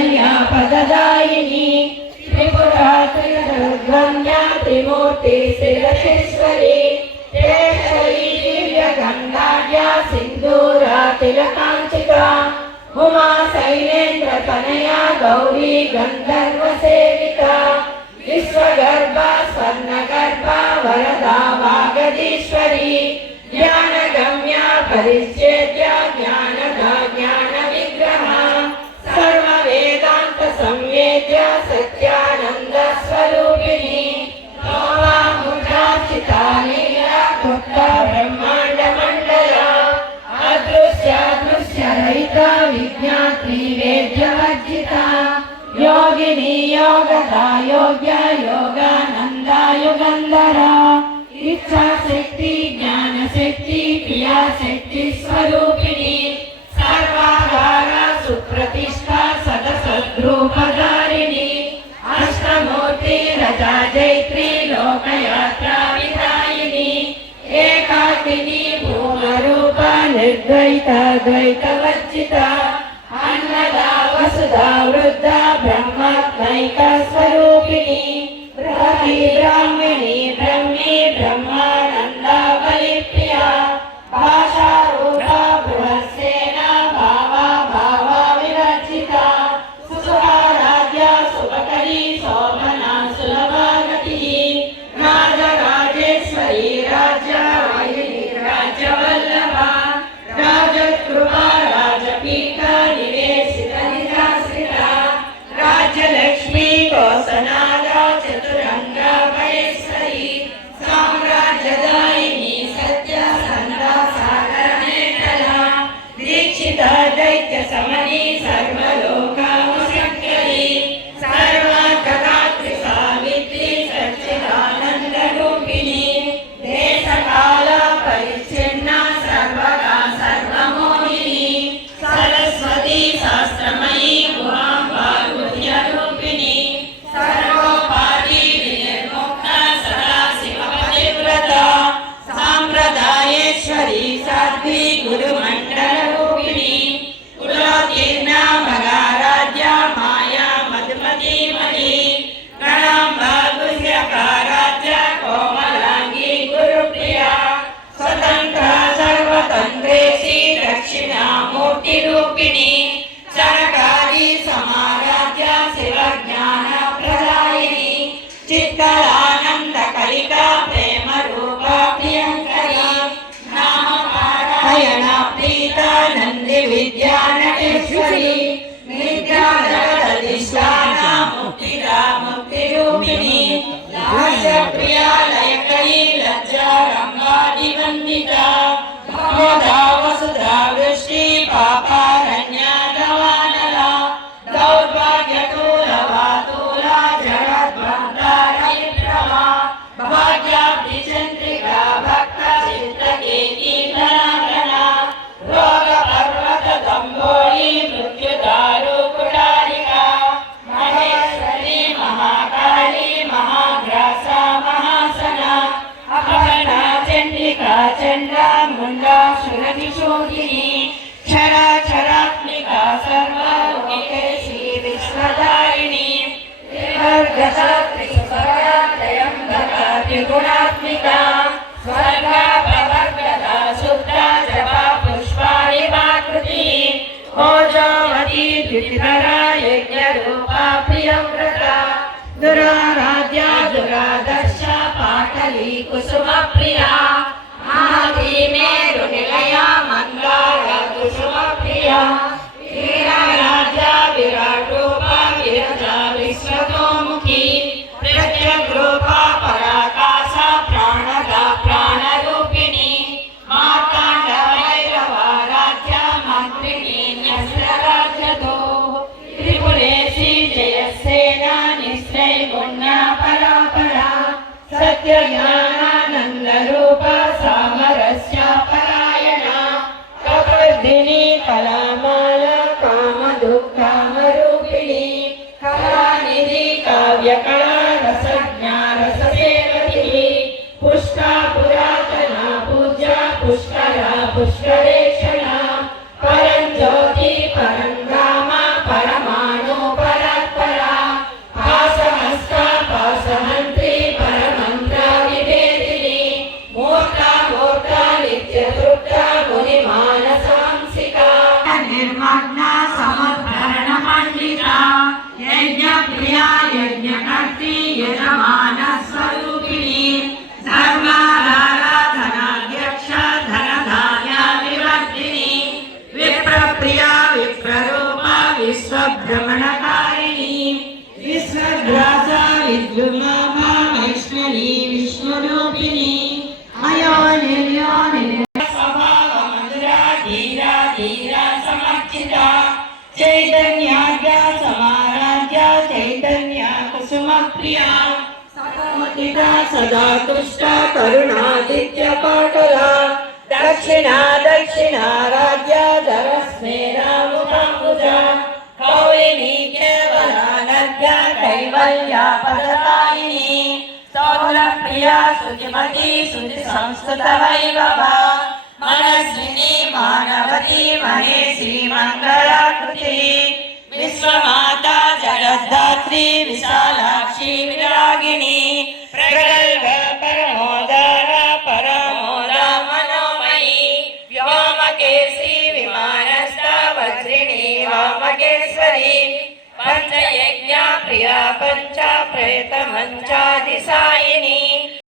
पददायिनी त्रिपुरा त्रिगुण्या त्रिमूर्ति शिरसेश्वरी तेश्वरी दिव्यगन्धाढ्या सिन्दूरा तिलकाञ्चिका उमा शैलेन्द्र तनया गौरी गन्धर्व सेविका विश्वगर्भा स्वर्णगर्भा वरदा वागदीश्वरी ज्ञानगम्या परिच्छेद्या ज्ञानदा ज्ञानविग्रहा सर्ववेदान्त संवेद्या सत्यानन्द स्वरूपिणी लोमामुद्रार्चिता लीला गुप्ता ब्रह्माण्ड मण्डला अदृश्य दृश्य रहिता विज्ञात्री वेद्यवर्जिता योगिनी योगदा योग्य योगानन्दा युगन्धरा इच्छा शक्ति ज्ञान शक्ति क्रिया शक्ति स्वरूपिणी सर्वाधारा सुप्रतिष्ठा सदसद्रूपधारिणी अष्टमूर्ति रजा जैत्री लोकयात्रा विधायिनी एकाकिनी भूमरूपा निर्द्वैता द्वैतवर्जिता अन्नदा वसुधा वृद्धा ब्रह्मात्मैका स्वरूपिणी बृहती ब्राह्मणी ब्रह्मी ब्रह्मानन्दा बलिप्रिया भाषारूपा बृहस्सेना भावा भावा विरचिता सुराराध्या सुभकरी शोभना सुलभागतिः राजराजेश्वरी राज्यवाहिनी राज्यवल्लभा राजकृपा राजपीठा निवेशित निराश्रिता राज्यलक्ष्मी कोसनादा चतुरंगा महेश्वरी साम्राज्यदायिनी सत्यसन्धा सागरनेतला दीक्षिता दैत्य समनी सर्वलोकामुशङ्करी सर्वार्थदात्री सावित्री सच्चिदानन्दरूपिणी देशकाल परिच्छिन्ना सर्वगा सर्वमोहिनी सरस्वती शास्त्रमयी गुहाम्बा गुह्यरूपिणी सर्वोपाधि विनिर्मुक्ता सदाशिवपतिव्रता साम्प्रदायेश्वरी साध्वी गुरुमण्डलरूपिणी कुलोत्तीर्णा मगाराध्या माया मधुमतीमयी गणाम्बा गुह्यकाराध्या कोमलाङ्गी गुरुप्रिया स्वतन्त्रा सर्वतन्त्रेशी दक्षिणामूर्तिरूपिणी सरकारी समाराध्या शिवज्ञानप्रदायिनी चित्तलानन्दकलिका प्रेमरूपा प्रियङ्करी नामपारायणा प्रीता नन्दिविद्यानटेश्वरी निद्राजगदधिष्ठाना मुक्तिदा मुक्तिरूपिणी लास्यप्रिया लयकरी लज्जा रङ्गादिवन्दिता भवदा वसुधा वृष्टि पापारण्या दवानला दौर्भाग्यतूलवातूला जगद्भक्तारयित्रवा भाग्याब्धिचन्द्रिका भक्तचित्रकेती धनाधना रोगपर्वतदम्भोळी मृत्युदारुकुडारिका महेश्वरी महाकाली महाग्रासा महासना अपहरणा चण्डिका चण्डा मुण्डा सुरतिशोधिनी क्षराक्षरात्मिका सर्वलोकेशी विश्वधारिणी त्रिवर्गदा त्रिसुभगा त्रयम्बका त्रिगुणात्मिका स्वर्गा प्रवर्गदा शुद्धा जपा पुष्पाणि वाकृतिः ओजोवती द्युतिधरा यज्ञरूपा प्रियव्रता दुराराध्या दुरादर्शा पाटली कुसुमप्रिया महाभीमेरुनिलया मङ्गला कुसुमप्रिया वीराराध्या विराटरूपा विरजा विश्वतोमुखी प्रत्यग्रूपा पराकाशा प्राणदा प्राणरूपिणी मार्ताण्डभैरवाराध्या मन्त्रिणी न्यस्त्रराज्यतो त्रिपुरेशी जयसेना निश्चैगुण्या परापरा सत्यज्ञानानन्दरूपा सामरस्या परायणा कपर्दिनी कलामाला कामदुःखामरूपिणी कलानिधि काव्यकला रसज्ञा रससेवतिः पुष्का पुरातना पूज्या पुष्करा पुष्करेक्षणा परञ्ज्योति परङ्गामा परमाणु भ्रमणकारिणी विश्वग्रासा विद्युमाभा वैष्णवी विष्णुरूपिणी अयोनिर्योनि स्वभाव मधुरा धीरा धीरा समर्चिता चैतन्याद्या समाराध्या चैतन्य कुसुमप्रिया सदामुदिता सदा तुष्टा करुणादित्यपाटला दक्षिणा दक्षिणाराध्या धरस्मेरामुखाम्बुजा कौलिनी केवलानद्या कैवल्या पददायिनी सौरप्रिया सुखमती सुचिसंस्कृतवैभवा मनस्विनी मानवती महेशी मङ्गलाकृति विश्वमाता जगद्धात्री विशालाक्षी विरागिणी प्रगल्भ परमोदर परमोदा मनोमयी व्योमकेशी विमानस्था वज्रिणी वामकेश्वरी पंचयज्ञा प्रिया पंच प्रेत मंचादिसायिनी